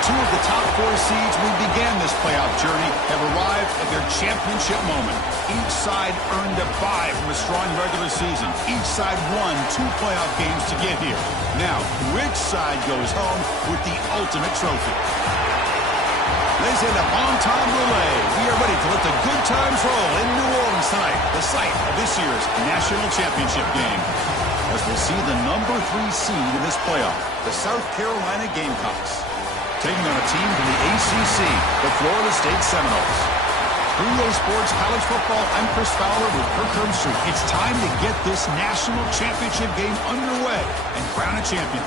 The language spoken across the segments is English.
Two of the top four seeds we began this playoff journey have arrived at their championship moment. Each side earned a bye from a strong regular season. Each side won 2 playoff games to get here. Now, which side goes home with the ultimate trophy? Ladies and gentlemen, bon temps relay. We are ready to let the good times roll in New Orleans tonight, the site of this year's national championship game. As we'll see the number 3 seed in this playoff, the South Carolina Gamecocks, taking on a team from the ACC, the Florida State Seminoles. For EA Sports College Football, I'm Chris Fowler with Kirk Herbstreit. It's time to get this national championship game underway and crown a champion.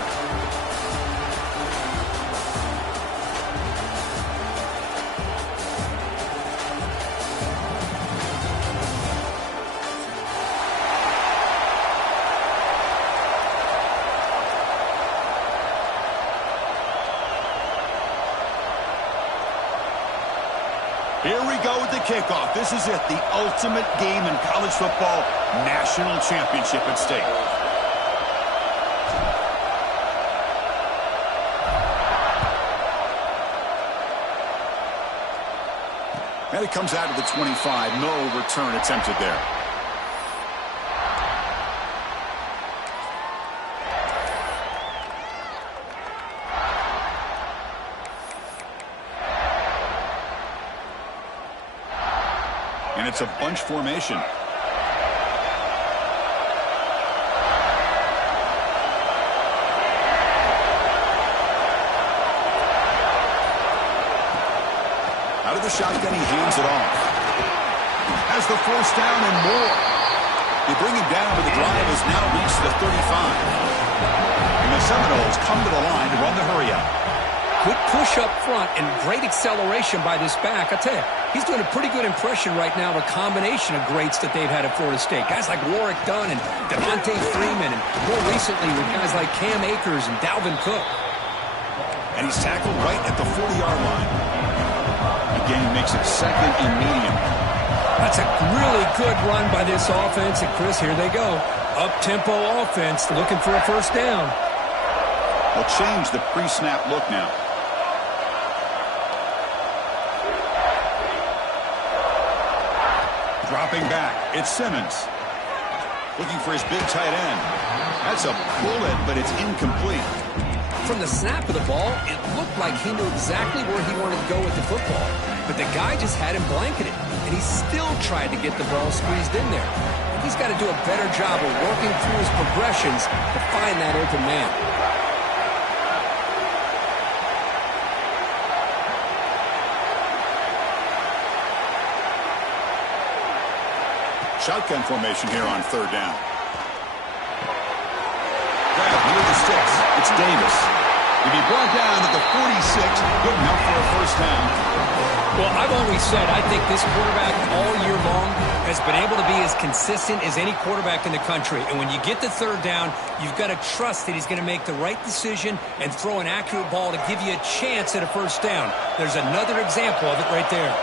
Here we go with the kickoff. This is it, the ultimate game in college football, national championship at stake. And it comes out of the 25. No return attempted there. And it's a bunch formation. Out of the shotgun, he hands it off. Has the first down and more. They bring him down, but the drive has now reached the 35. And the Seminoles come to the line to run the hurry up. Good push up front and great acceleration by this back. I tell you, he's doing a pretty good impression right now of a combination of greats that they've had at Florida State. Guys like Warwick Dunn and Devontae Freeman, and more recently with guys like Cam Akers and Dalvin Cook. And he's tackled right at the 40-yard line. Again, he makes it second and medium. That's a really good run by this offense. And Chris, here they go. Up-tempo offense looking for a first down. They'll change the pre-snap look now. Dropping back, it's Simmons. Looking for his big tight end. That's a bullet, but it's incomplete. From the snap of the ball, it looked like he knew exactly where he wanted to go with the football. But the guy just had him blanketed, and he still tried to get the ball squeezed in there. He's got to do a better job of working through his progressions to find that open man. Shotgun formation here on third down. Grab near the sticks. It's Davis. He'll be brought down at the 46. Good enough for a first down. Well, I've always said I think this quarterback all year long has been able to be as consistent as any quarterback in the country. And when you get the third down, you've got to trust that he's going to make the right decision and throw an accurate ball to give you a chance at a first down. There's another example of it right there.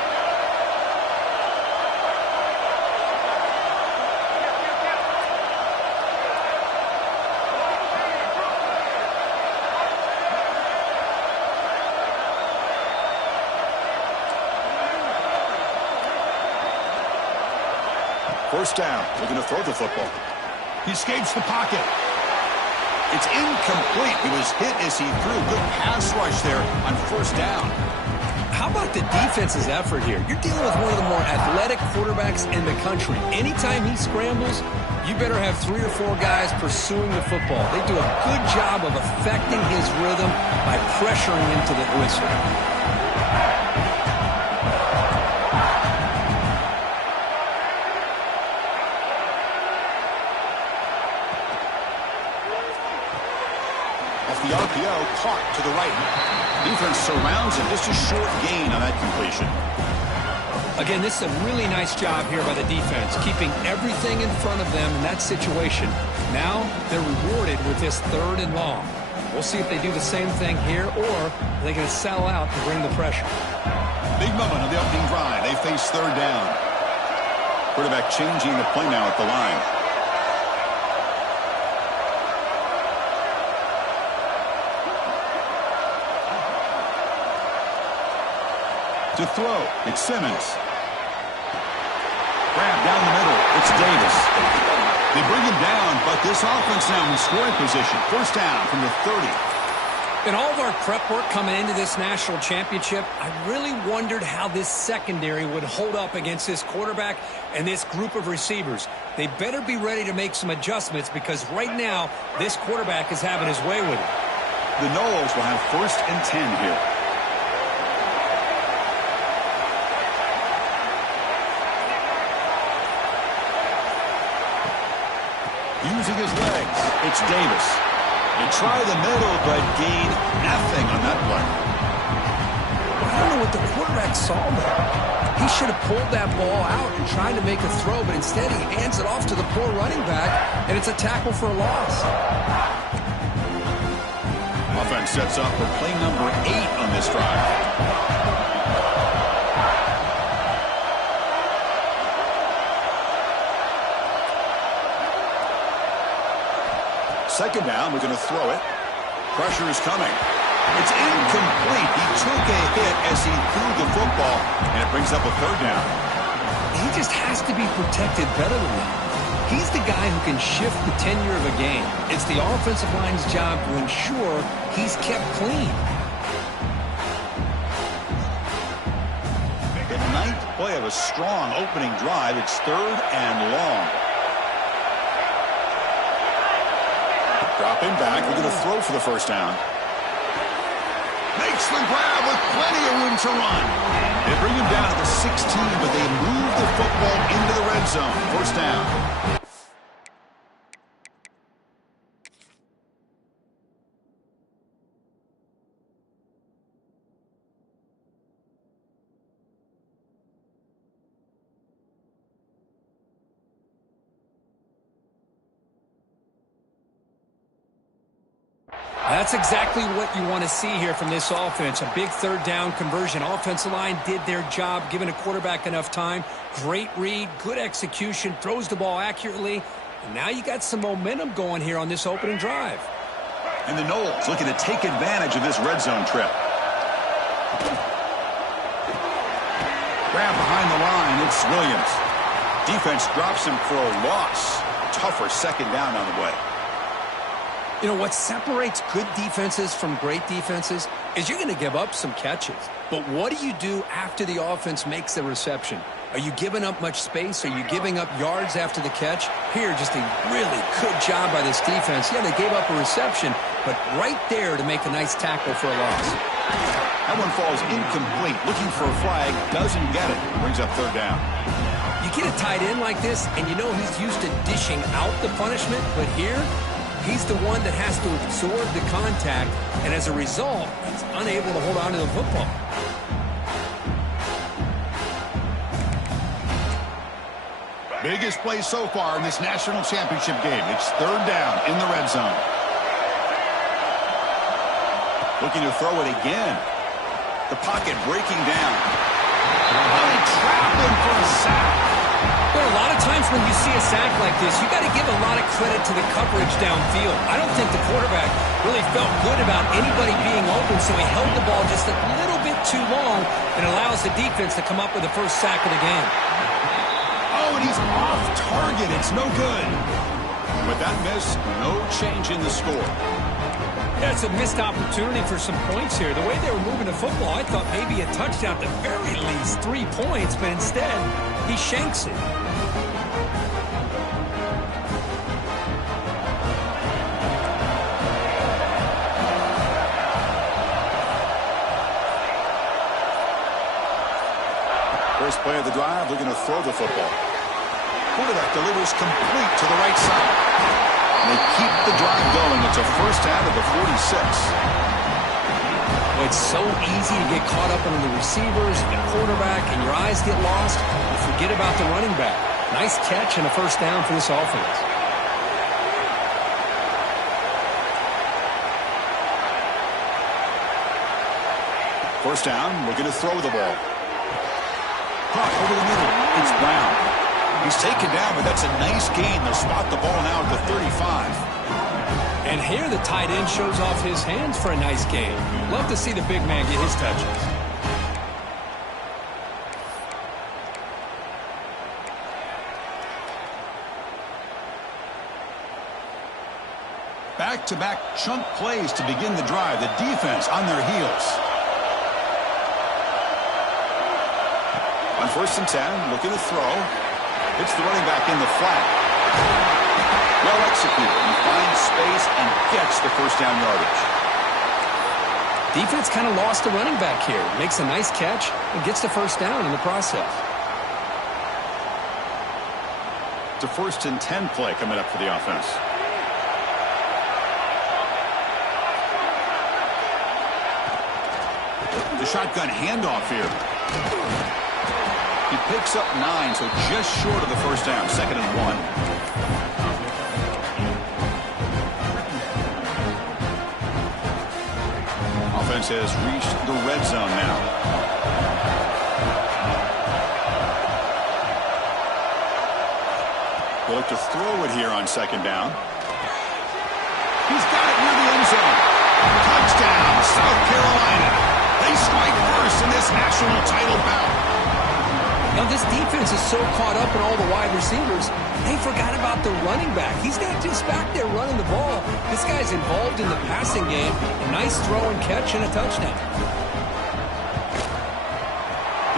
First down. Looking to throw the football. He escapes the pocket. It's incomplete. He was hit as he threw. Good pass rush there on first down. How about the defense's effort here? You're dealing with one of the more athletic quarterbacks in the country. Anytime he scrambles, you better have 3 or 4 guys pursuing the football. They do a good job of affecting his rhythm by pressuring him to the whistle. The RPO caught to the right. Defense surrounds him. Just a short gain on that completion. Again, this is a really nice job here by the defense, keeping everything in front of them in that situation. Now they're rewarded with this third and long. We'll see if they do the same thing here, or are they going to sell out to bring the pressure. Big moment of the opening drive. They face third down. Quarterback changing the play now at the line. To throw, it's Simmons. Grab down the middle, it's Davis. They bring him down, but this offense now in scoring position. First down from the 30. In all of our prep work coming into this national championship, I really wondered how this secondary would hold up against this quarterback and this group of receivers. They better be ready to make some adjustments because right now, this quarterback is having his way with it. The Noles will have 1st and 10 here. Using his legs, it's Davis. They try the middle, but gain nothing on that play. I don't know what the quarterback saw there. He should have pulled that ball out and tried to make a throw, but instead he hands it off to the poor running back, and it's a tackle for a loss. Offense sets up for play number 8 on this drive. Second down, we're going to throw it. Pressure is coming. It's incomplete. He took a hit as he threw the football, and it brings up a 3rd down. He just has to be protected better than that. He's the guy who can shift the tenure of a game. It's the offensive line's job to ensure he's kept clean. The 9th play of a strong opening drive. It's 3rd and long. Dropping back, we're going to throw for the first down. Makes the grab with plenty of room to run. They bring him down at the 16, but they move the football into the red zone. First down. That's exactly what you want to see here from this offense. A big 3rd down conversion. Offensive line did their job, giving a quarterback enough time. Great read, good execution, throws the ball accurately. And now you got some momentum going here on this opening drive. And the Noles looking to take advantage of this red zone trip. Grab behind the line, it's Williams. Defense drops him for a loss. Tougher 2nd down on the way. You know, what separates good defenses from great defenses is you're going to give up some catches. But what do you do after the offense makes the reception? Are you giving up much space? Are you giving up yards after the catch? Here, just a really good job by this defense. Yeah, they gave up a reception, but right there to make a nice tackle for a loss. That one falls incomplete. Looking for a flag, doesn't get it. Brings up 3rd down. You get a tight end like this, and you know he's used to dishing out the punishment, but here, he's the one that has to absorb the contact, and as a result, he's unable to hold on to the football. Biggest play so far in this national championship game. It's 3rd down in the red zone. Looking to throw it again. The pocket breaking down. They trap him for a sack. There are a lot of times when you see a sack like this, you got to give a lot of credit to the coverage downfield. I don't think the quarterback really felt good about anybody being open, so he held the ball just a little bit too long and allows the defense to come up with the first sack of the game. Oh, and he's off target. It's no good. With that miss, no change in the score. Yeah, it's a missed opportunity for some points here. The way they were moving the football, I thought maybe a touchdown, at the very least 3 points, but instead, he shanks it. First play of the drive, they're going to throw the football. Quarterback delivers complete to the right side. And they keep the drive going. It's a first down at the 46. Well, it's so easy to get caught up in the receivers and the quarterback, and your eyes get lost. You forget about the running back. Nice catch and a first down for this offense. First down, we're going to throw the ball. Hawk over the middle. It's Brown. He's taken down, but that's a nice gain. They'll spot the ball now at the 35. And here the tight end shows off his hands for a nice gain. Love to see the big man get his touches. back-to-back chunk plays to begin the drive. The defense on their heels. On 1st and 10, looking to throw. It's the running back in the flat. Well executed. He finds space and gets the first down yardage. Defense kind of lost the running back here. Makes a nice catch and gets the first down in the process. It's a 1st and 10 play coming up for the offense. The shotgun handoff here. He picks up 9, so just short of the first down. 2nd and 1. Offense has reached the red zone now. They'll look to throw it here on 2nd down. He's got it near the end zone. Touchdown, South Carolina. They strike first in this national title bout. Now, this defense is so caught up in all the wide receivers, they forgot about the running back. He's not just back there running the ball. This guy's involved in the passing game. A nice throw and catch and a touchdown.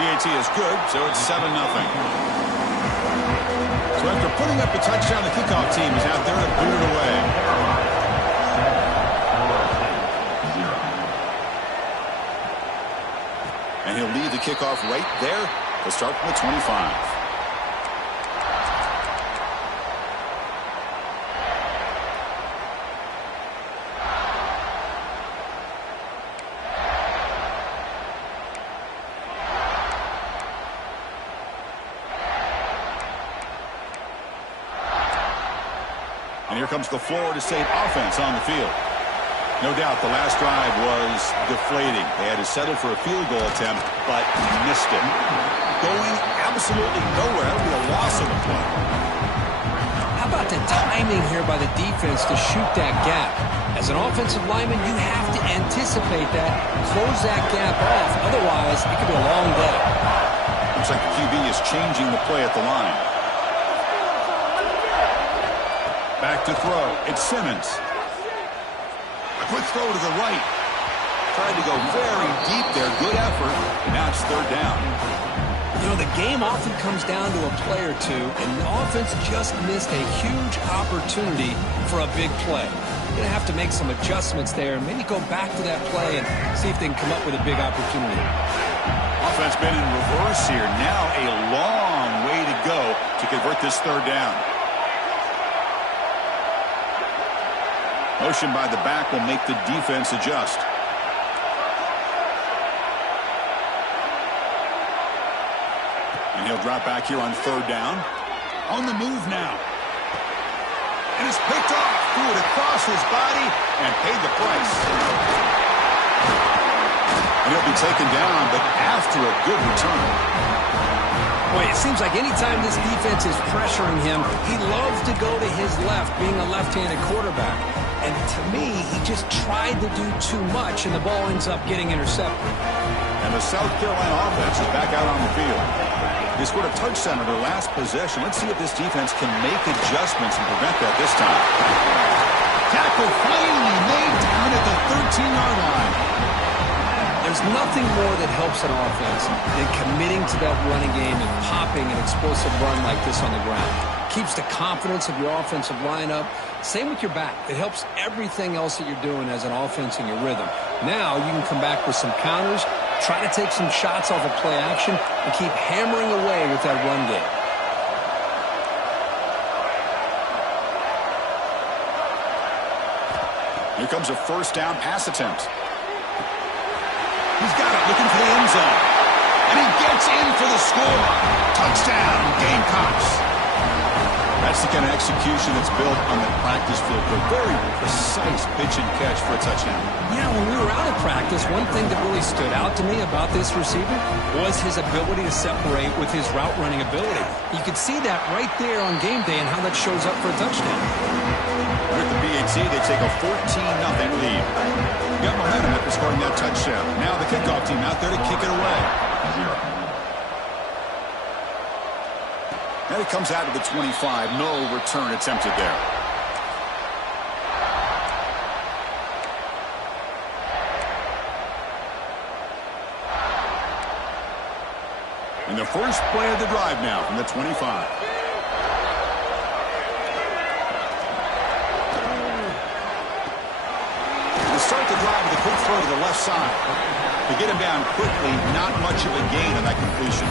PAT is good, so it's 7-0. So after putting up a touchdown, the kickoff team is out there to boot it away. And he'll lead the kickoff right there. They'll start from the 25. And here comes the Florida State offense on the field. No doubt the last drive was deflating. They had to settle for a field goal attempt, but missed it. Going absolutely nowhere. That would be a loss of the play. How about the timing here by the defense to shoot that gap? As an offensive lineman, you have to anticipate that, close that gap off. Otherwise, it could be a long day. Looks like the QB is changing the play at the line. Back to throw. It's Simmons. A quick throw to the right. Tried to go very deep there. Good effort. And now it's 3rd down. You know, the game often comes down to a play or two, and the offense just missed a huge opportunity for a big play. You're going to have to make some adjustments there and maybe go back to that play and see if they can come up with a big opportunity. Offense been in reverse here. Now a long way to go to convert this 3rd down. Motion by the back will make the defense adjust. And he'll drop back here on 3rd down. On the move now. And it's picked off. Threw it across his body and paid the price. And he'll be taken down, but after a good return. Boy, it seems like anytime this defense is pressuring him, he loves to go to his left, being a left-handed quarterback. And to me, he just tried to do too much, and the ball ends up getting intercepted. And the South Carolina offense is back out on the field. They scored a touchdown on their last possession. Let's see if this defense can make adjustments and prevent that this time. Tackle finally made down at the 13-yard line. There's nothing more that helps an offense than committing to that running game and popping an explosive run like this on the ground. Keeps the confidence of your offensive lineup. Same with your back. It helps everything else that you're doing as an offense in your rhythm. Now you can come back with some counters, try to take some shots off of play action, and keep hammering away with that run game. Here comes a 1st down pass attempt. He's got it, looking for the end zone. And he gets in for the score. Touchdown, Gamecocks. That's the kind of execution that's built on the practice field for a very precise pitch and catch for a touchdown. Yeah, when we were out of practice, one thing that really stood out to me about this receiver was his ability to separate with his route running ability. You could see that right there on game day and how that shows up for a touchdown. With the BAT, they take a 14-0 lead. Got momentum after scoring that touchdown. Now the kickoff team out there to kick it away. And it comes out of the 25. No return attempted there. And the first play of the drive now from the 25. Start the drive with a quick throw to the left side. To get him down quickly, not much of a gain on that completion.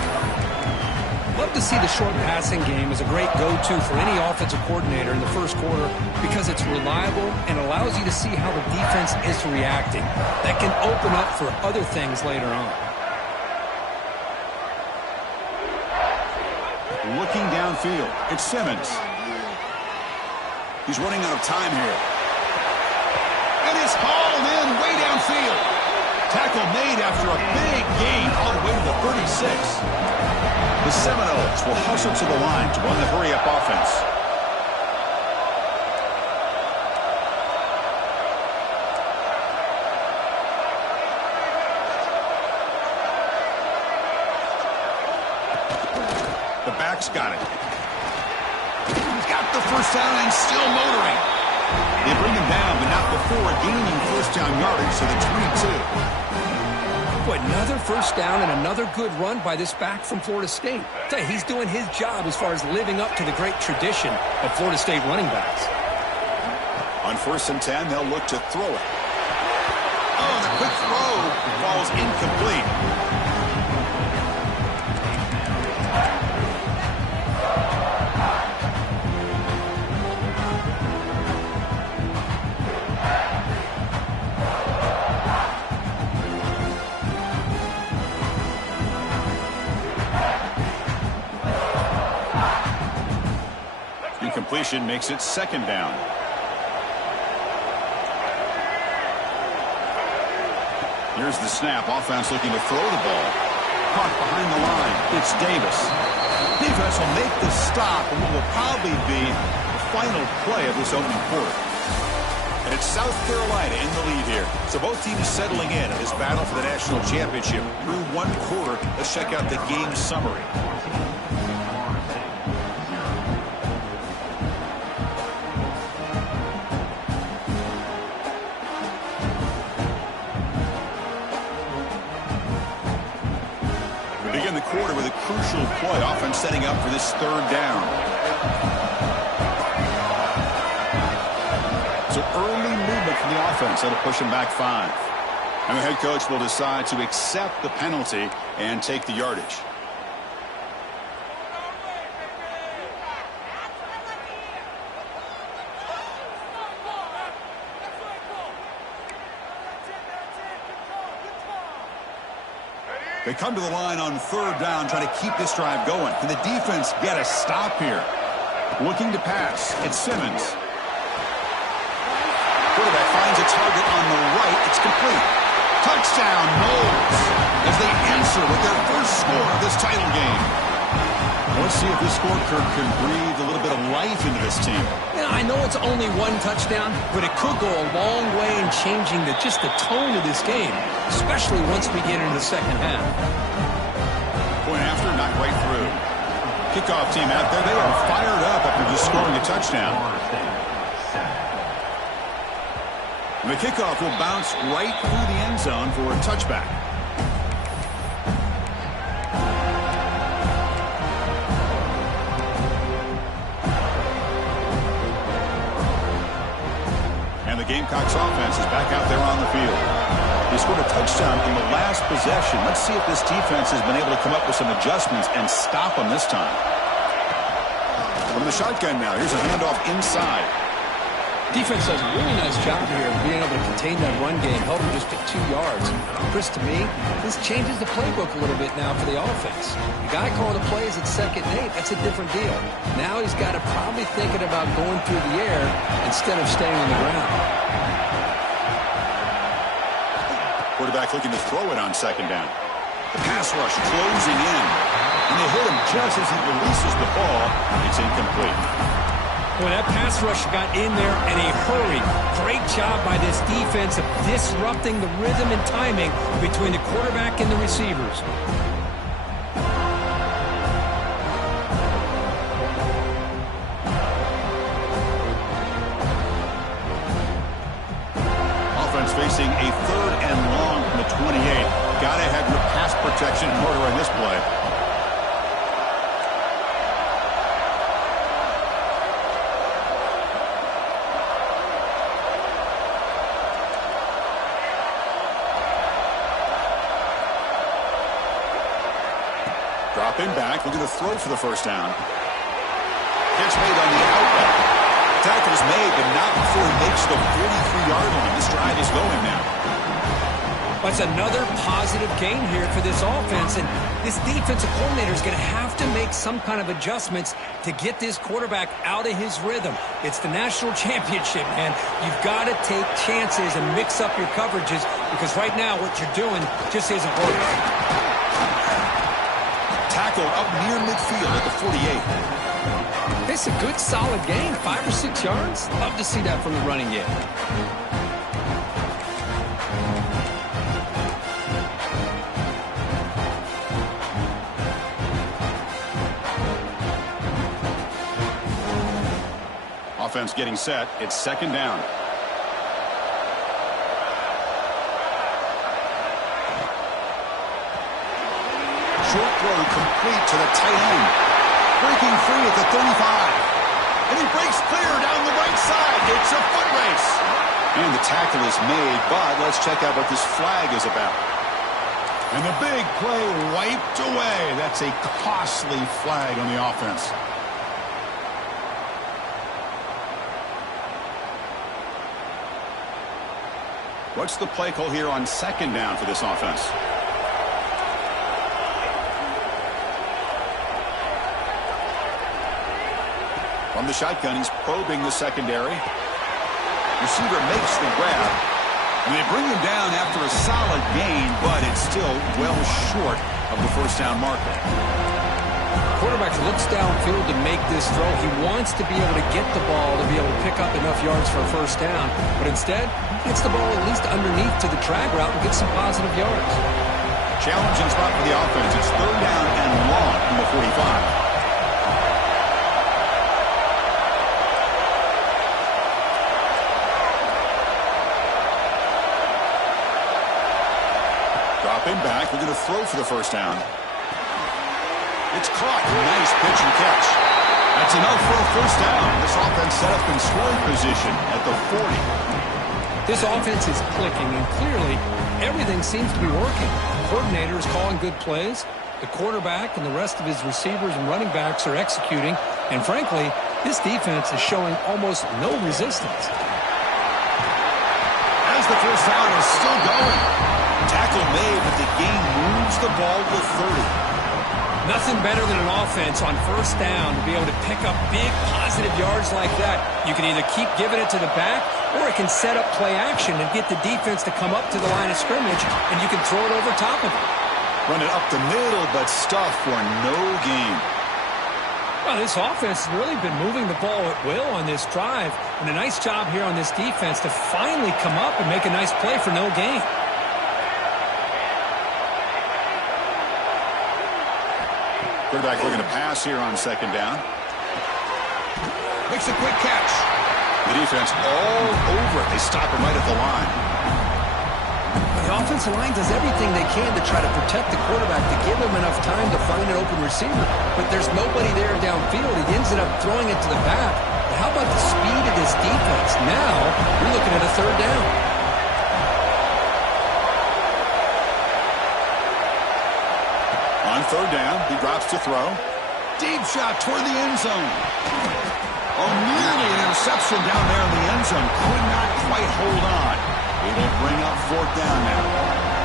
Love to see the short passing game as a great go-to for any offensive coordinator in the first quarter because it's reliable and allows you to see how the defense is reacting. That can open up for other things later on. Looking downfield, it's Simmons. He's running out of time here. And it's hauled in way downfield. Tackle made after a big gain all the way to the 36. The Seminoles will hustle to the line to run the hurry-up offense. The back's got it. He's got the first down and still motoring. They bring him down, but not before gaining first down yardage to the 22. Boy, another first down and another good run by this back from Florida State. I tell you, he's doing his job as far as living up to the great tradition of Florida State running backs. On 1st and 10, they'll look to throw it. Oh, the quick throw falls incomplete. Completion makes it 2nd down. Here's the snap. Offense looking to throw the ball. Caught behind the line. It's Davis. Defense will make the stop and what will probably be the final play of this opening quarter. And it's South Carolina in the lead here. So both teams settling in this battle for the national championship through one quarter. Let's check out the game summary. Quarter with a crucial play, offense setting up for this 3rd down. So early movement from the offense that'll push him back 5. And the head coach will decide to accept the penalty and take the yardage. They come to the line on 3rd down, trying to keep this drive going. Can the defense get a stop here? Looking to pass. It's Simmons. Quarterback finds a target on the right. It's complete. Touchdown, Noles, as they answer with their first score of this title game. Let's see if this score can breathe a little bit of life into this team. Yeah, I know it's only one touchdown, but it could go a long way in changing just the tone of this game, especially once we get into the second half. Point after, knocked right through. Kickoff team out there, they are fired up after just scoring a touchdown. And the kickoff will bounce right through the end zone for a touchback. The Gamecocks offense is back out there on the field. They scored a touchdown in the last possession. Let's see if this defense has been able to come up with some adjustments and stop them this time. From the shotgun now, here's a handoff inside. Defense does a really nice job here of being able to contain that run game, held them just at 2 yards. Chris, to me, this changes the playbook a little bit now for the offense. The guy calling the plays at 2nd and 8, that's a different deal. Now he's got to probably thinking about going through the air instead of staying on the ground. Quarterback looking to throw it on 2nd down. The pass rush closing in. And they hit him just as he releases the ball. It's incomplete. Boy, that pass rush got in there in a hurry. Great job by this defense of disrupting the rhythm and timing between the quarterback and the receivers. Offense facing a 3rd and long from the 28. Got to have your pass protection in order on this play. Dropping back, looking to throw for the first down. Catch made on the outlet. Tackle is made, but not before he makes the 43-yard line. This drive is going now. That's another positive gain here for this offense, and this defensive coordinator is going to have to make some kind of adjustments to get this quarterback out of his rhythm. It's the national championship, man. You've got to take chances and mix up your coverages, because right now what you're doing just isn't working. Tackle up near midfield at the 48. It's a good, solid gain, 5 or 6 yards. Love to see that from the running game. Offense getting set. It's second down. Short throw complete to the tight end. Breaking free at the 35. And he breaks clear down the right side. It's a foot race. And the tackle is made, but let's check out what this flag is about. And the big play wiped away. That's a costly flag on the offense. What's the play call here on second down for this offense? From the shotgun, he's probing the secondary. Receiver makes the grab. And they bring him down after a solid gain, but it's still well short of the first down marker. Quarterback looks downfield to make this throw. He wants to be able to get the ball to be able to pick up enough yards for a first down. But instead, he gets the ball at least underneath to the drag route and gets some positive yards. Challenging spot for the offense. It's third down and long from the 45. Dropping back. We're going to throw for the first down. It's caught. Nice pitch and catch. That's enough for a first down. This offense set up in scoring position at the 40. This offense is clicking, and clearly everything seems to be working. The coordinator is calling good plays. The quarterback and the rest of his receivers and running backs are executing. And frankly, this defense is showing almost no resistance. As the first down is still going. Tackle made, but the gain moves the ball to 30. Nothing better than an offense on first down to be able to pick up big positive yards like that. You can either keep giving it to the back, or it can set up play action and get the defense to come up to the line of scrimmage, and you can throw it over top of it. Run it up the middle, but stuff for no gain. Well, this offense has really been moving the ball at will on this drive, and a nice job here on this defense to finally come up and make a nice play for no gain. Quarterback looking to pass here on second down. Makes a quick catch. The defense all over it. They stop him right at the line. The offensive line does everything they can to try to protect the quarterback, to give him enough time to find an open receiver. But there's nobody there downfield. He ends up throwing it to the back. But how about the speed of this defense? Now we're looking at a third down. On third down, he drops to throw. Deep shot toward the end zone. Oh, nearly an interception down there in the end zone. Could not quite hold on. It'll bring up fourth down now.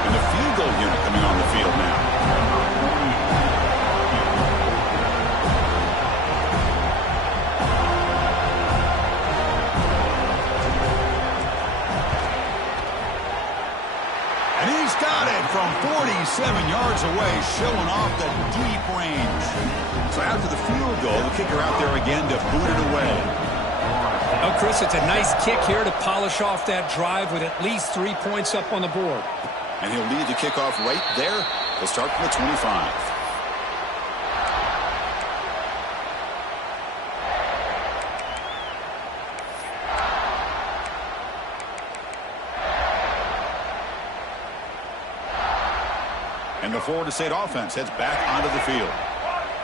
And the field goal unit coming on the field now. And he's got it from 47 yards away, showing off the deep range. So after the field goal, the kicker out there again to boot it away. Oh, Chris, it's a nice kick here to polish off that drive with at least 3 points up on the board. And he'll lead the kickoff right there. He'll start from the 25. And the Florida State offense heads back onto the field.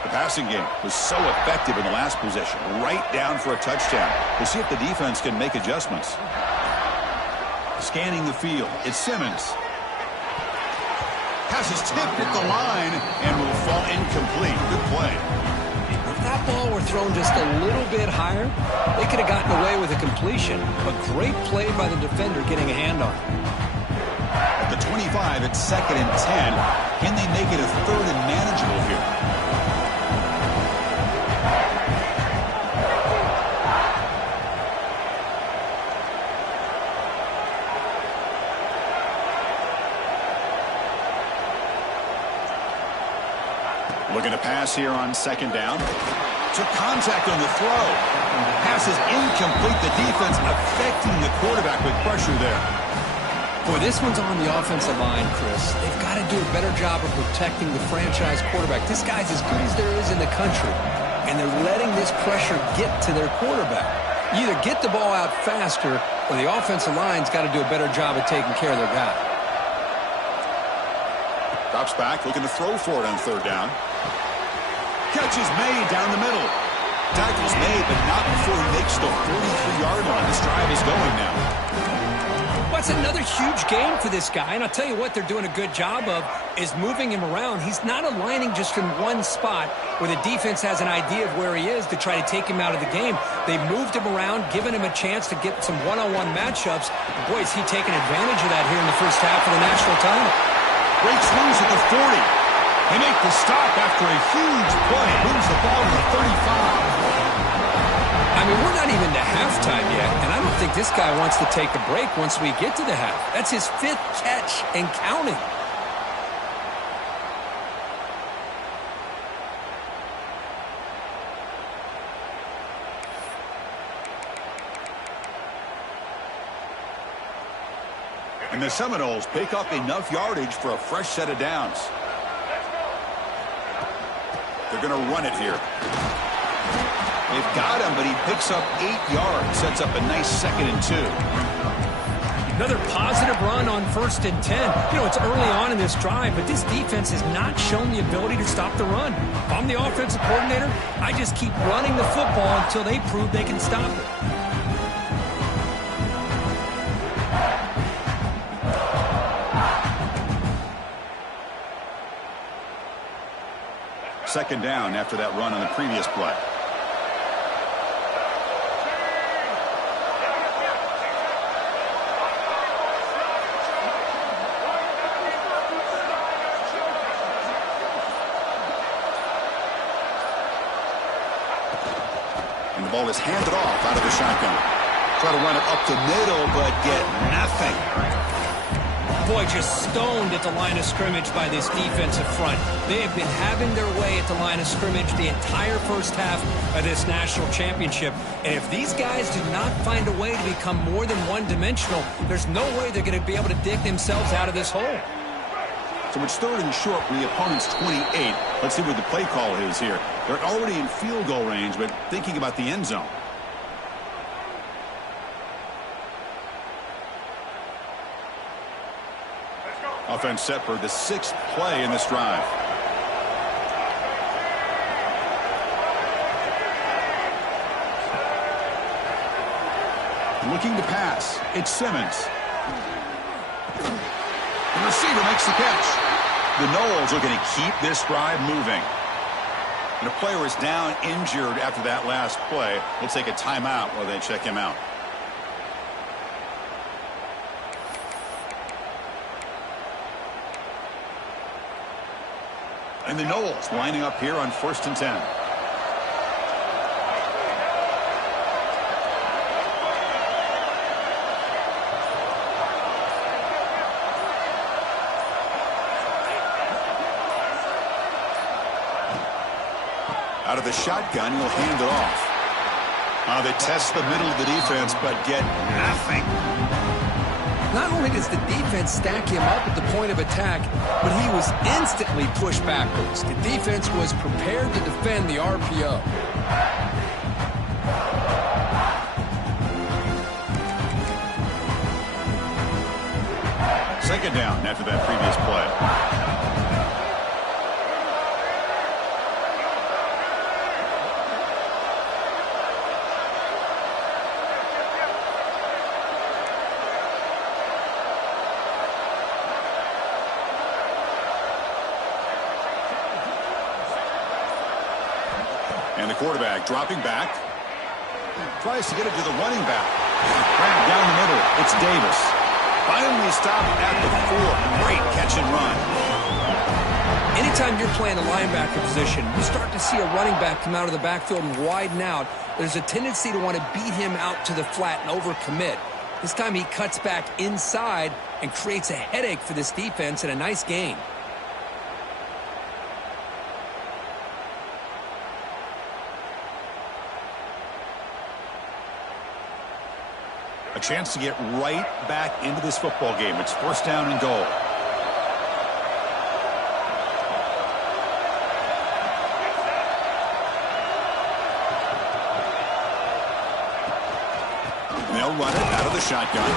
The passing game was so effective in the last possession, right down for a touchdown. We'll see if the defense can make adjustments. Scanning the field, it's Simmons. Pass is tipped at the line and will fall incomplete. Good play. If that ball were thrown just a little bit higher, they could have gotten away with a completion. A great play by the defender getting a hand on it. At the 25, it's 2nd and 10. Can they make it a 3rd and manageable here? Looking to pass here on 2nd down. Took contact on the throw. Pass is incomplete. The defense affecting the quarterback with pressure there. Boy, this one's on the offensive line, Chris. They've got to do a better job of protecting the franchise quarterback. This guy's as good as there is in the country, and they're letting this pressure get to their quarterback. You either get the ball out faster, or the offensive line's got to do a better job of taking care of their guy. Drops back, looking to throw for it on 3rd down. Catch is made down the middle. Tackle's made, but not before he makes the 43-yard line. This drive is going now. Well, it's another huge game for this guy, and I'll tell you what they're doing a good job of is moving him around. He's not aligning just in one spot where the defense has an idea of where he is to try to take him out of the game. They moved him around, given him a chance to get some one-on-one matchups. Boy, is he taking advantage of that here in the first half of the national title. Breaks loose at the 40. They make the stop after a huge play. Moves the ball to the 35. I mean, we're not even to halftime yet, and I don't think this guy wants to take a break once we get to the half. That's his 5th catch and counting. And the Seminoles pick up enough yardage for a fresh set of downs. They're going to run it here. They've got him, but he picks up 8 yards. Sets up a nice 2nd and 2. Another positive run on 1st and 10. You know, it's early on in this drive, but this defense has not shown the ability to stop the run. If I'm the offensive coordinator, I just keep running the football until they prove they can stop it. Second down after that run on the previous play. And the ball is handed off out of the shotgun. Try to run it up the middle, but get nothing. Boy, just stoned at the line of scrimmage by this defensive front. They have been having their way at the line of scrimmage the entire first half of this national championship. And if these guys do not find a way to become more than one-dimensional, there's no way they're going to be able to dig themselves out of this hole. So it's 3rd and short from the opponent's 28. Let's see what the play call is here. They're already in field goal range, but thinking about the end zone. Offense set for the 6th play in this drive. Looking to pass. It's Simmons. The receiver makes the catch. The Noles are going to keep this drive moving. And a player is down injured after that last play. We'll take a timeout while they check him out. And the Noles lining up here on 1st and 10. Out of the shotgun, he'll hand it off. They test the middle of the defense, but get nothing. Not only does the defense stack him up at the point of attack, but he was instantly pushed backwards. The defense was prepared to defend the RPO. Second down after that previous play. And the quarterback dropping back. Tries to get it to the running back. Grab down the middle. It's Davis. Finally stopped at the 4. Great catch and run. Anytime you're playing a linebacker position, you start to see a running back come out of the backfield and widen out. There's a tendency to want to beat him out to the flat and overcommit. This time he cuts back inside and creates a headache for this defense and a nice gain. A chance to get right back into this football game. It's first down and goal. And they'll run it out of the shotgun.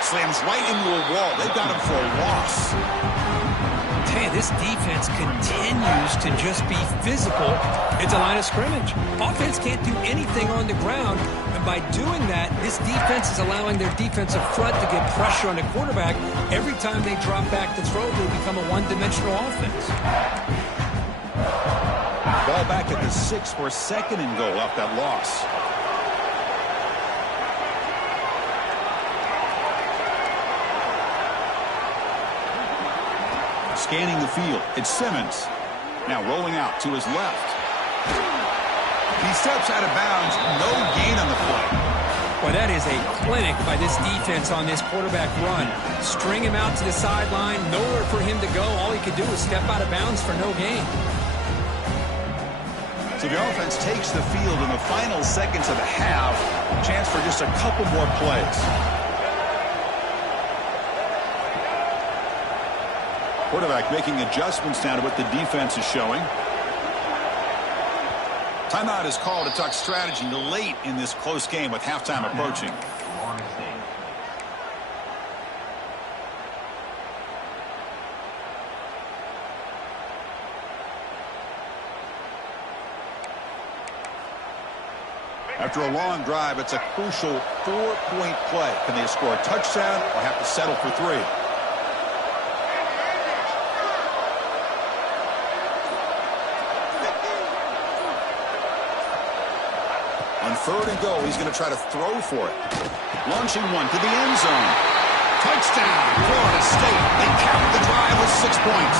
Slams right into a wall. They've got him for a loss. Hey, this defense continues to just be physical. It's a line of scrimmage. Offense can't do anything on the ground. And by doing that, this defense is allowing their defensive front to get pressure on the quarterback. Every time they drop back to throw, they become a one-dimensional offense. Ball back at the 6 for second and goal off that loss. Scanning the field. It's Simmons. Now rolling out to his left. He steps out of bounds. No gain on the play. Well, that is a clinic by this defense on this quarterback run. String him out to the sideline. Nowhere for him to go. All he could do was step out of bounds for no gain. So the offense takes the field in the final seconds of the half. Chance for just a couple more plays. Quarterback making adjustments now to what the defense is showing. Timeout is called to talk strategy late in this close game with halftime approaching. After a long drive, it's a crucial 4-point play. Can they score a touchdown or have to settle for 3? On third and goal, he's going to try to throw for it. Launching one to the end zone. Touchdown, Florida State. They cap the drive with 6 points.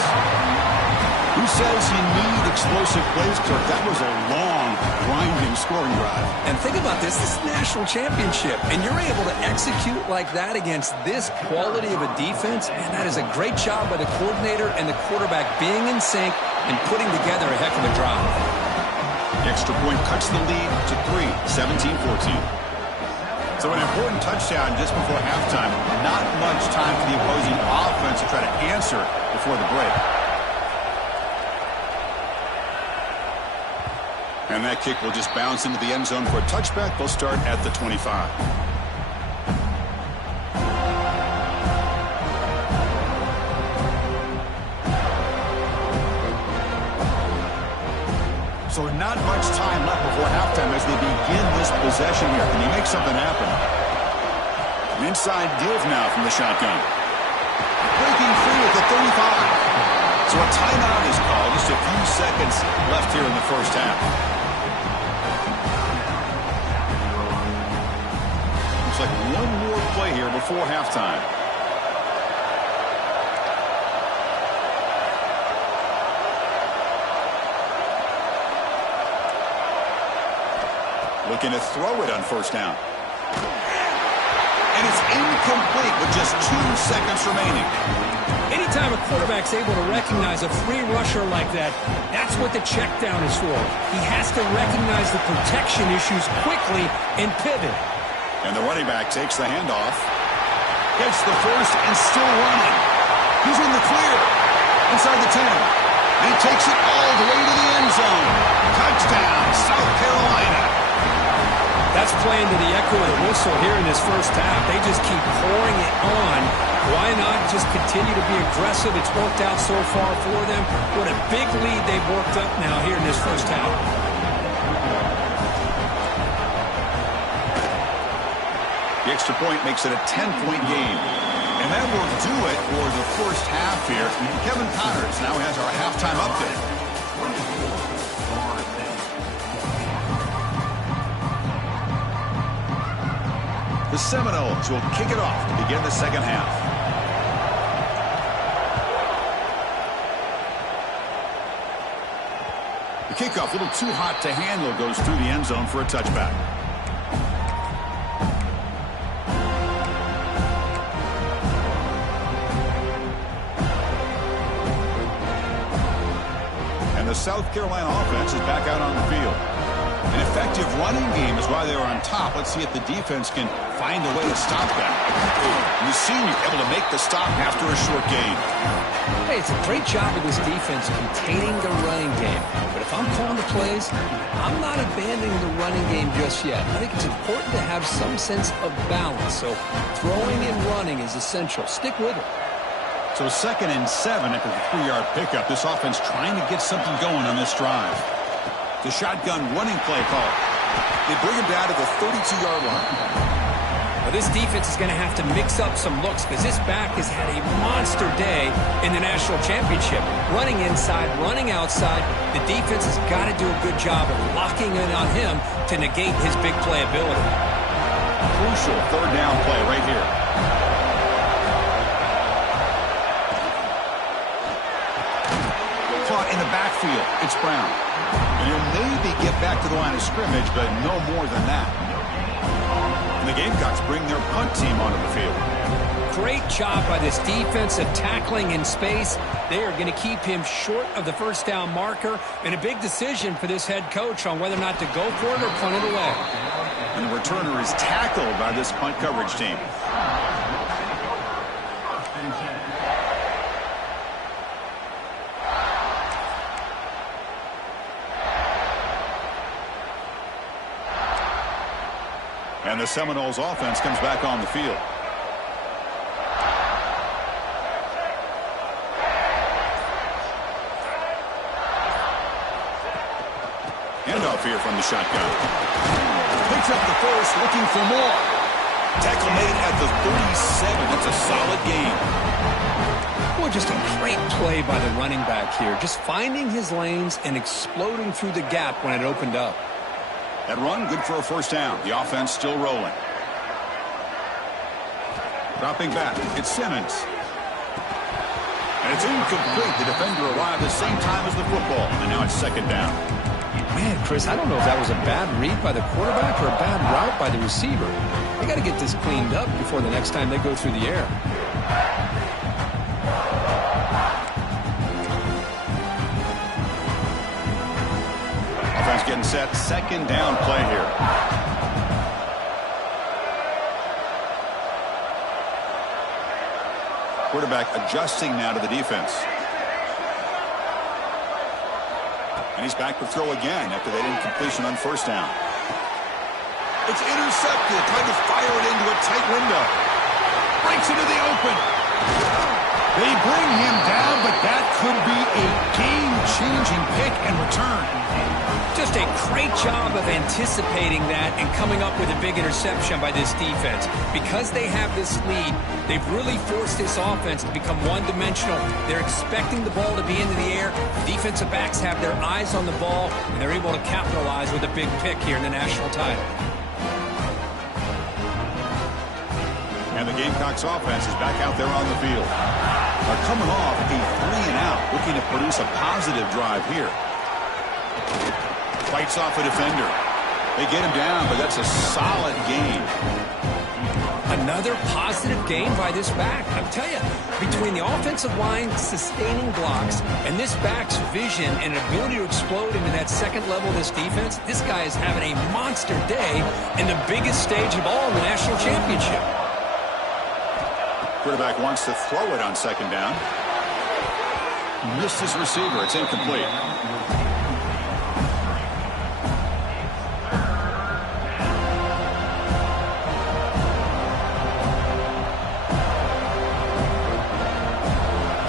Who says you need explosive plays, Kirk? That was a long, grinding scoring drive. And think about this. This is a national championship, and you're able to execute like that against this quality of a defense, and that is a great job by the coordinator and the quarterback being in sync and putting together a heck of a drive. The extra point cuts the lead to 3, 17-14. So an important touchdown just before halftime. Not much time for the opposing offense to try to answer before the break. And that kick will just bounce into the end zone for a touchback. They'll start at the 25. So not much time left before halftime as they begin this possession here. Can he make something happen? An inside give now from the shotgun. Breaking free at the 35. So a timeout is called. Just a few seconds left here in the first half. Looks like one more play here before halftime. Looking to throw it on first down. And it's incomplete with just 2 seconds remaining. Anytime a quarterback's able to recognize a free rusher like that, that's what the check down is for. He has to recognize the protection issues quickly and pivot. And the running back takes the handoff. Gets the first and still running. He's in the clear. Inside the 10. And he takes it all the way to the end zone. Touchdown, South Carolina. That's playing to the echo of the whistle here in this first half. They just keep pouring it on. Why not just continue to be aggressive? It's worked out so far for them. What a big lead they've worked up now here in this first half. The extra point makes it a 10-point game. And that will do it for the first half here. Kevin Connors now has our halftime update. The Seminoles will kick it off to begin the second half. The kickoff, a little too hot to handle, goes through the end zone for a touchback. And the South Carolina offense is back out on the field. An effective running game is why they were on top. Let's see if the defense can find a way to stop that. And the senior able to make the stop after a short gain. Hey, it's a great job of this defense containing the running game. But if I'm calling the plays, I'm not abandoning the running game just yet. I think it's important to have some sense of balance. So throwing and running is essential. Stick with it. So 2nd and 7 after the 3-yard pickup. This offense trying to get something going on this drive. The shotgun running play call. They bring him down to the 32-yard line. Well, this defense is going to have to mix up some looks because this back has had a monster day in the national championship. Running inside, running outside. The defense has got to do a good job of locking in on him to negate his big play ability. Crucial 3rd down play right here. Caught in the backfield. It's Brown. And he'll maybe get back to the line of scrimmage, but no more than that. And the Gamecocks bring their punt team onto the field. Great job by this defense of tackling in space. They are going to keep him short of the 1st down marker, and a big decision for this head coach on whether or not to go for it or punt it away. And the returner is tackled by this punt coverage team. And the Seminoles offense comes back on the field. Handoff here from the shotgun. Picks up the first, looking for more. Tackle made at the 37. That's a solid gain. Well, just a great play by the running back here. Just finding his lanes and exploding through the gap when it opened up. That run, good for a 1st down. The offense still rolling. Dropping back, it's Simmons. And it's incomplete. The defender arrived at the same time as the football. And now it's 2nd down. Man, Chris, I don't know if that was a bad read by the quarterback or a bad route by the receiver. They got to get this cleaned up before the next time they go through the air. Offense getting set. 2nd down play here. Quarterback adjusting now to the defense. And he's back to throw again after that incompletion on 1st down. It's intercepted. Trying to fire it into a tight window. Breaks into the open. They bring him down, but that could be a game-changing pick and return. Just a great job of anticipating that and coming up with a big interception by this defense. Because they have this lead, they've really forced this offense to become one-dimensional. They're expecting the ball to be into the air. The defensive backs have their eyes on the ball, and they're able to capitalize with a big pick here in the national title. And the Gamecocks offense is back out there on the field. They're coming off a 3-and-out, looking to produce a positive drive here. Fights off a defender. They get him down, but that's a solid gain. Another positive gain by this back. I'll tell you, between the offensive line sustaining blocks and this back's vision and ability to explode into that 2nd level of this defense, this guy is having a monster day in the biggest stage of all in the national championship. Quarterback wants to throw it on 2nd down. Missed his receiver. It's incomplete.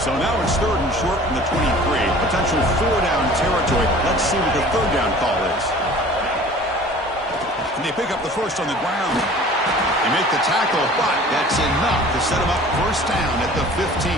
So now it's 3rd and short from the 23. Potential 4-down territory. Let's see what the 3rd down call is. And they pick up the first on the ground. They make the tackle, but that's enough to set them up 1st down at the 15.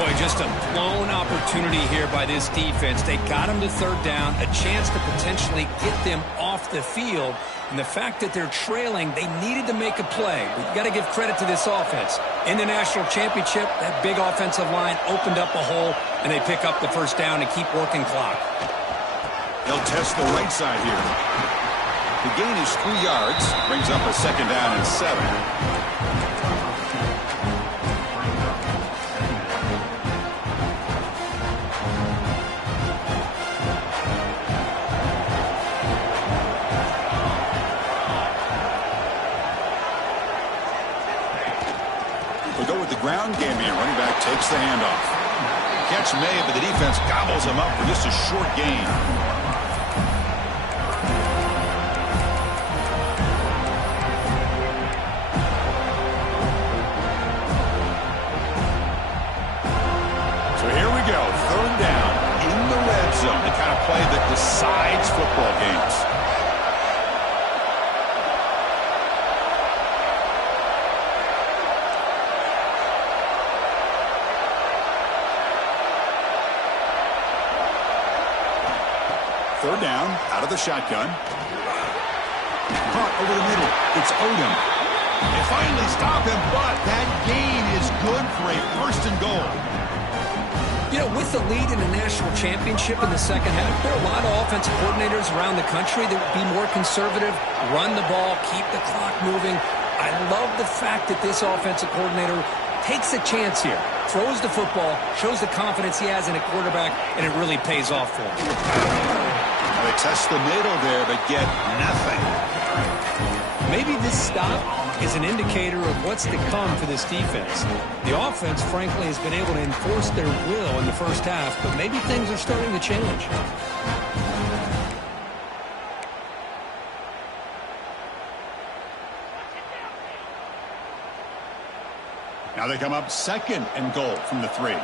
Boy, just a blown opportunity here by this defense. They got him to third down, a chance to potentially get them off the field. And the fact that they're trailing, they needed to make a play. But you got to give credit to this offense. In the national championship, that big offensive line opened up a hole, and they pick up the first down and keep working clock. They'll test the right side here. The gain is 3 yards, brings up a second down and 7. Go with the ground game here. Running back takes the handoff. Catch made, but the defense gobbles him up for just a short gain. So here we go. Third down in the red zone. The kind of play that decides football games. Third down, out of the shotgun. Caught over the middle. It's Odom. They finally stop him, but that gain is good for a first and goal. You know, with the lead in the national championship in the second half, there are a lot of offensive coordinators around the country that would be more conservative, run the ball, keep the clock moving. I love the fact that this offensive coordinator takes a chance here, throws the football, shows the confidence he has in a quarterback, and it really pays off for him. They test the middle there, but get nothing. Maybe this stop is an indicator of what's to come for this defense. The offense, frankly, has been able to enforce their will in the first half, but maybe things are starting to change. Now they come up second and goal from the 3.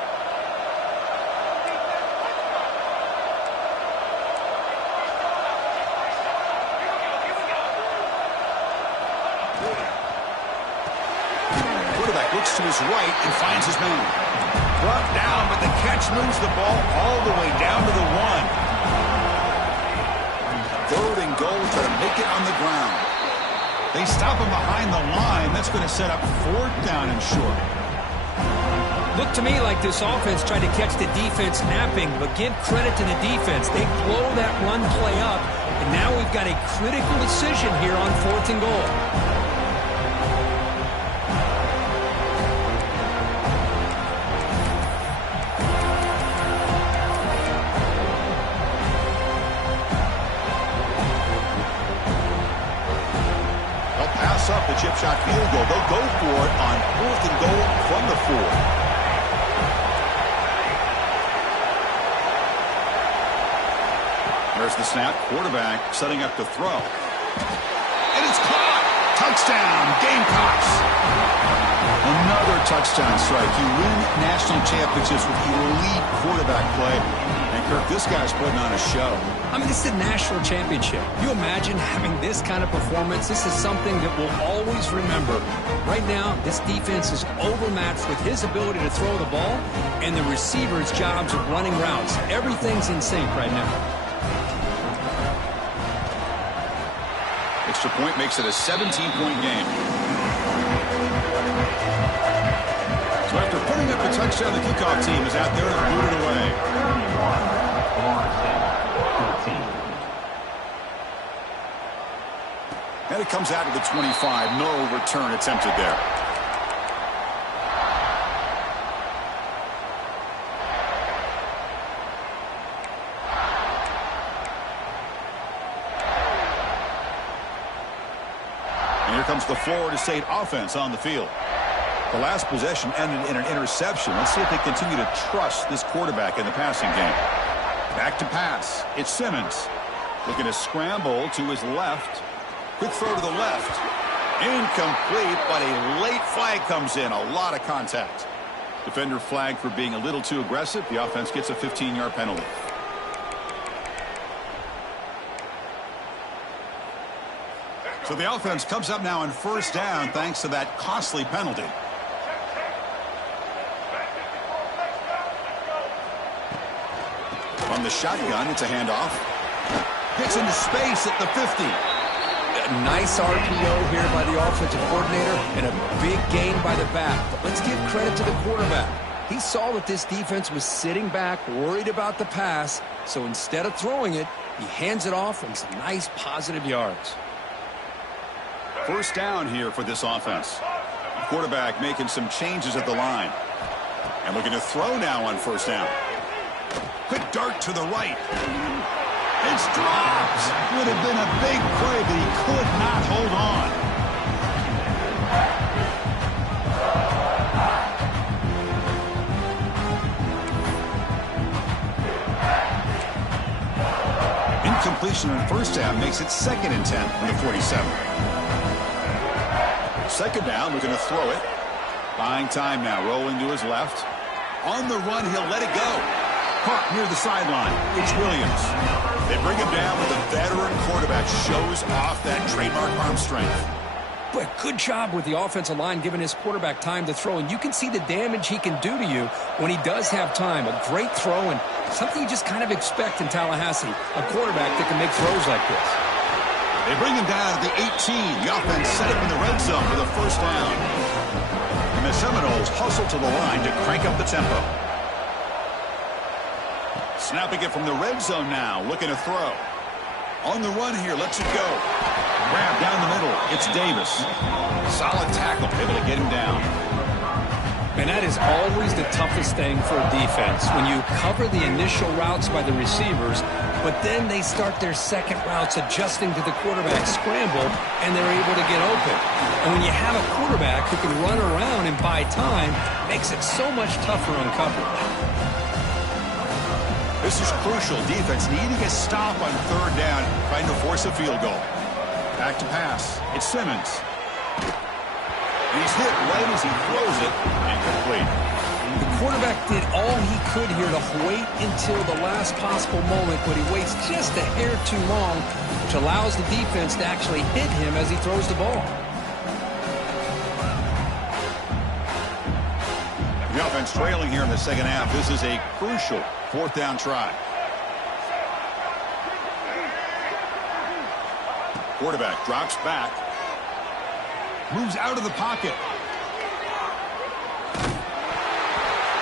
To his right and finds his man. Brought down, but the catch moves the ball all the way down to the 1. Third and goal, try to make it on the ground. They stop him behind the line. That's going to set up fourth down and short. Looked to me like this offense tried to catch the defense napping, but give credit to the defense. They blow that run play up, and now we've got a critical decision here on fourth and goal. Up the chip shot field goal. They'll go for it on fourth and goal from the 4. There's the snap. Quarterback setting up to throw. And it's caught. Touchdown, Gamecocks. Another touchdown strike. You win national championships with elite quarterback play. And Kirk, this guy's putting on a show. I mean, this is a national championship. You imagine having this kind of performance? This is something that we'll always remember. Right now, this defense is overmatched with his ability to throw the ball and the receiver's jobs of running routes. Everything's in sync right now. Extra point makes it a 17-point game. So after putting up a touchdown, the kickoff team is out there to boot it away. And it comes out to the 25. No return attempted there. And here comes the Florida State offense on the field. The last possession ended in an interception. Let's see if they continue to trust this quarterback in the passing game. Back to pass. It's Simmons. Looking to scramble to his left. Quick throw to the left. Incomplete, but a late flag comes in. A lot of contact. Defender flagged for being a little too aggressive. The offense gets a 15-yard penalty. So the offense comes up now on first down thanks to that costly penalty. From the shotgun, it's a handoff. Gets into space at the 50. A nice RPO here by the offensive coordinator and a big gain by the back. But let's give credit to the quarterback. He saw that this defense was sitting back, worried about the pass. So instead of throwing it, he hands it off and some nice positive yards. First down here for this offense. Quarterback making some changes at the line. And looking to throw now on first down. Quick dart to the right. It's dropped. Would have been a big play, but he could not hold on. Incompletion on first down makes it 2nd and 10 on the 47. Second down, looking to throw it. Buying time now, rolling to his left. On the run, he'll let it go. Caught near the sideline. It's Williams. They bring him down, but the veteran quarterback shows off that trademark arm strength. But good job with the offensive line giving his quarterback time to throw. And you can see the damage he can do to you when he does have time. A great throw and something you just kind of expect in Tallahassee. A quarterback that can make throws like this. They bring him down at the 18. The offense set up in the red zone for the first down. And the Seminoles hustle to the line to crank up the tempo. Snapping it from the red zone now, looking to throw. On the run here, lets it go. Grab down the middle, it's Davis. Solid tackle, able to get him down. And that is always the toughest thing for a defense. When you cover the initial routes by the receivers, but then they start their second routes adjusting to the quarterback scramble, and they're able to get open. And when you have a quarterback who can run around and buy time, it makes it so much tougher on coverage. This is crucial. Defense needing a stop on third down, trying to force a field goal. Back to pass. It's Simmons. He's hit right as he throws it. Incomplete. The quarterback did all he could here to wait until the last possible moment, but he waits just a hair too long, which allows the defense to actually hit him as he throws the ball. The offense trailing here in the second half. This is a crucial fourth down try. Quarterback drops back. Moves out of the pocket.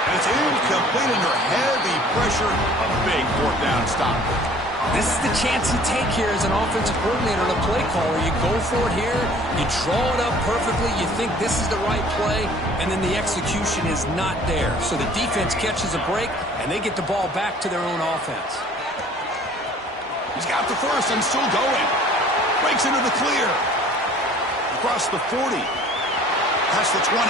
And it's incomplete under heavy pressure. A big fourth down stop. This is the chance you take here as an offensive coordinator and a play caller. You go for it here, you draw it up perfectly, you think this is the right play, and then the execution is not there. So the defense catches a break, and they get the ball back to their own offense. He's got the first and still going. Breaks into the clear. Across the 40. Past the 20.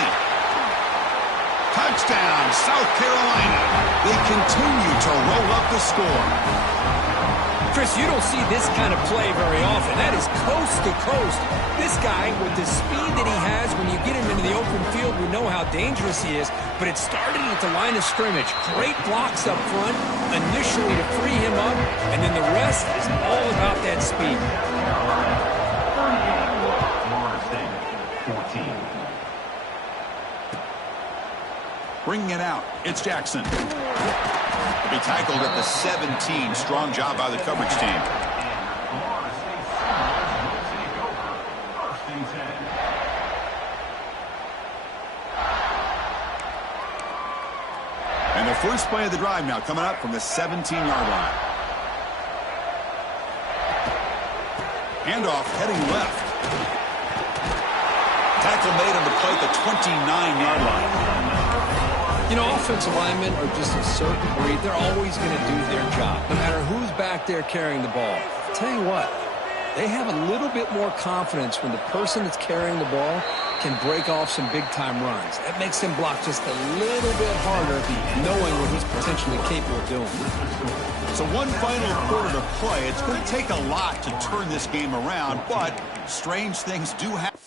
Touchdown, South Carolina. They continue to roll up the score. Chris, you don't see this kind of play very often. That is coast to coast. This guy, with the speed that he has, when you get him into the open field, we know how dangerous he is. But it started at the line of scrimmage. Great blocks up front, initially to free him up, and then the rest is all about that speed. Bringing it out, it's Jackson. To be tackled at the 17. Strong job by the coverage team. And the first play of the drive now coming up from the 17-yard line. Handoff heading left. Tackle made on the play at the 29-yard line. You know, offensive linemen are just a certain breed. They're always going to do their job, no matter who's back there carrying the ball. I'll tell you what, they have a little bit more confidence when the person that's carrying the ball can break off some big-time runs. That makes them block just a little bit harder, knowing what he's potentially capable of doing. So one final quarter to play. It's going to take a lot to turn this game around, but strange things do happen.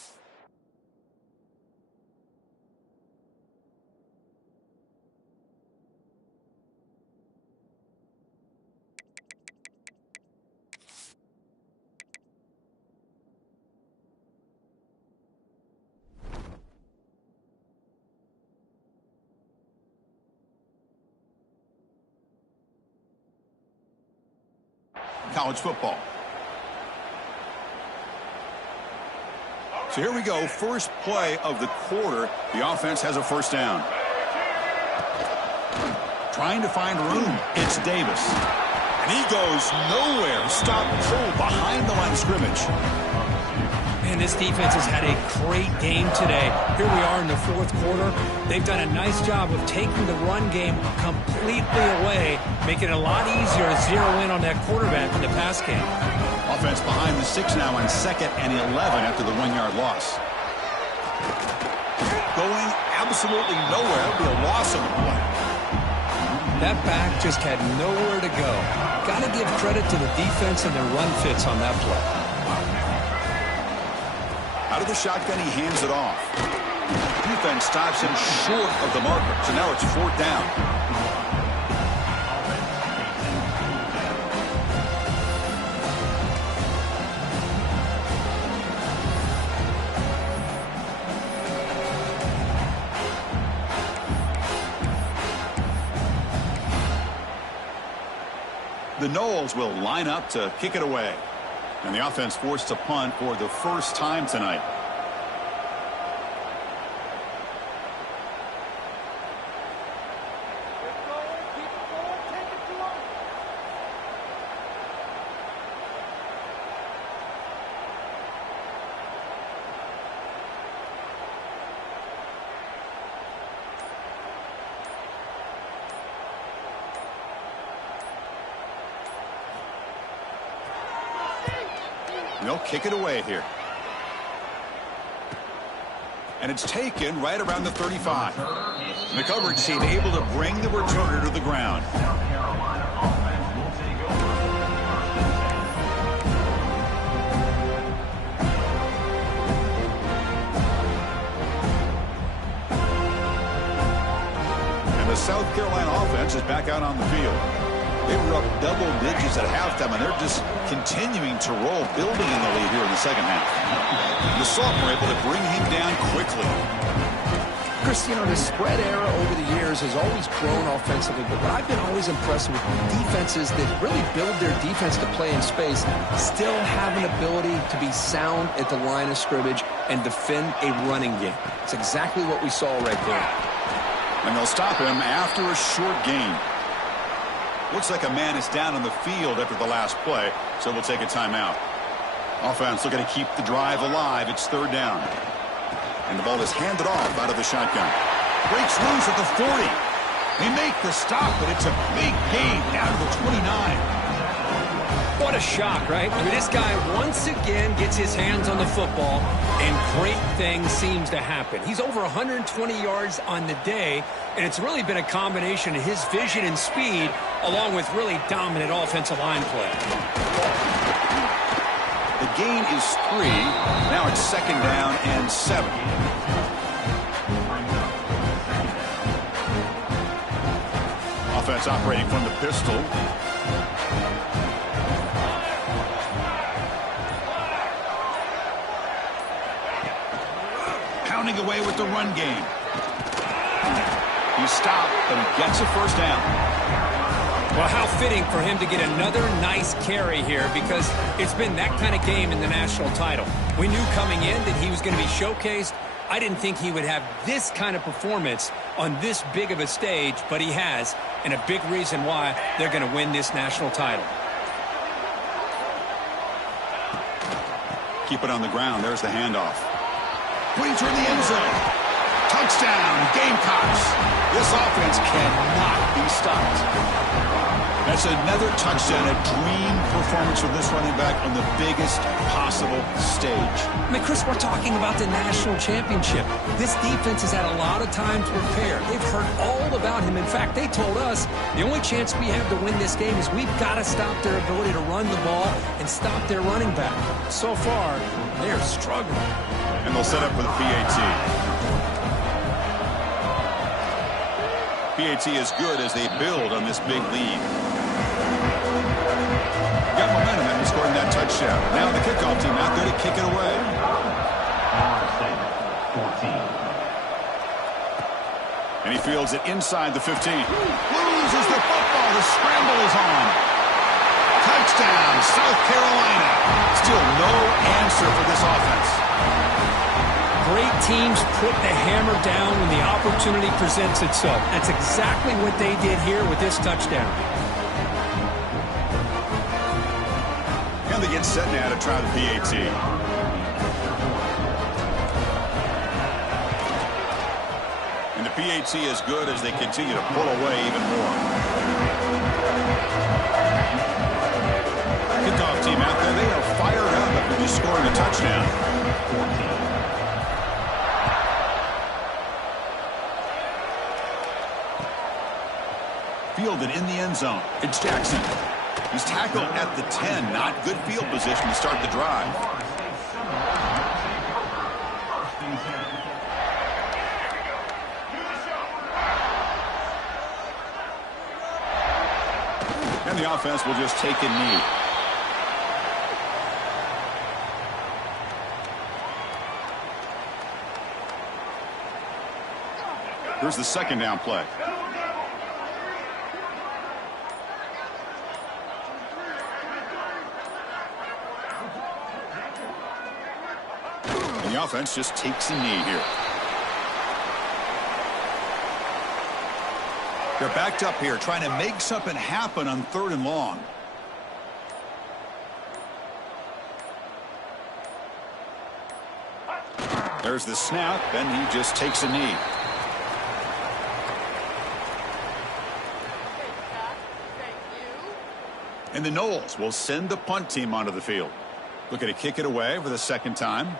college football. So here we go, first play of the quarter. The offense has a first down. Trying to find room. It's Davis. And he goes nowhere. Stop pull behind the line of scrimmage. Man, this defense has had a great game today. Here we are in the fourth quarter. They've done a nice job of taking the run game completely away, making it a lot easier to zero in on that quarterback in the pass game. Offense behind the 6 now on 2nd and 11 after the 1-yard loss. Going absolutely nowhere. It'll be a loss of the play. That back just had nowhere to go. Got to give credit to the defense and their run fits on that play. Out of the shotgun, he hands it off. Defense stops him short of the marker, so now it's 4th down. The Noles will line up to kick it away. And the offense forced to punt for the first time tonight. They'll kick it away here. And it's taken right around the 35. The coverage team able to bring the returner to the ground. And the South Carolina offense is back out on the field. They were up double digits at halftime, and they're just continuing to roll, building in the lead here in the second half. The sophomore able to bring him down quickly. Chris, you know, the spread era over the years has always grown offensively, but what I've been always impressed with defenses that really build their defense to play in space still have an ability to be sound at the line of scrimmage and defend a running game. It's exactly what we saw right there. And they'll stop him after a short gain. Looks like a man is down on the field after the last play, so we'll take a timeout. Offense looking to keep the drive alive. It's 3rd down. And the ball is handed off out of the shotgun. Breaks loose at the 40. They make the stop, but it's a big gain down to the 29. What a shock, right? I mean, this guy once again gets his hands on the football, and great things seems to happen. He's over 120 yards on the day, and it's really been a combination of his vision and speed, along with really dominant offensive line play. The gain is 3. Now it's 2nd down and 7. Offense operating from the pistol. Pounding away with the run game. He stopped, but he gets a first down. Well, how fitting for him to get another nice carry here, because it's been that kind of game in the national title. We knew coming in that he was going to be showcased. I didn't think he would have this kind of performance on this big of a stage, but he has, and a big reason why they're going to win this national title. Keep it on the ground. There's the handoff. Putting toward the end zone. Touchdown, Gamecocks. This offense cannot be stopped. That's another touchdown, a dream performance from this running back on the biggest possible stage. I mean, Chris, we're talking about the national championship. This defense has had a lot of time to prepare. They've heard all about him. In fact, they told us the only chance we have to win this game is we've got to stop their ability to run the ball and stop their running back. So far, they're struggling. And they'll set up with a PAT. PAT is good as they build on this big lead. Got momentum and scoring that touchdown. Now the kickoff team out there to kick it away. And he fields it inside the 15. Loses the football. The scramble is on. Touchdown, South Carolina. Still no answer for this offense. Great teams put the hammer down when the opportunity presents itself. That's exactly what they did here with this touchdown. And they get set now to try the PAT. And the PAT is good as they continue to pull away even more. Kickoff team out there, they are fired up after just scoring a touchdown. Fielded in the end zone. It's Jackson. He's tackled at the 10. Not good field position to start the drive. And the offense will just take a knee. Here's the second down play. And the offense just takes a knee here. They're backed up here trying to make something happen on 3rd and long. There's the snap, and he just takes a knee. And the Noles will send the punt team onto the field. Looking to kick it away for the second time.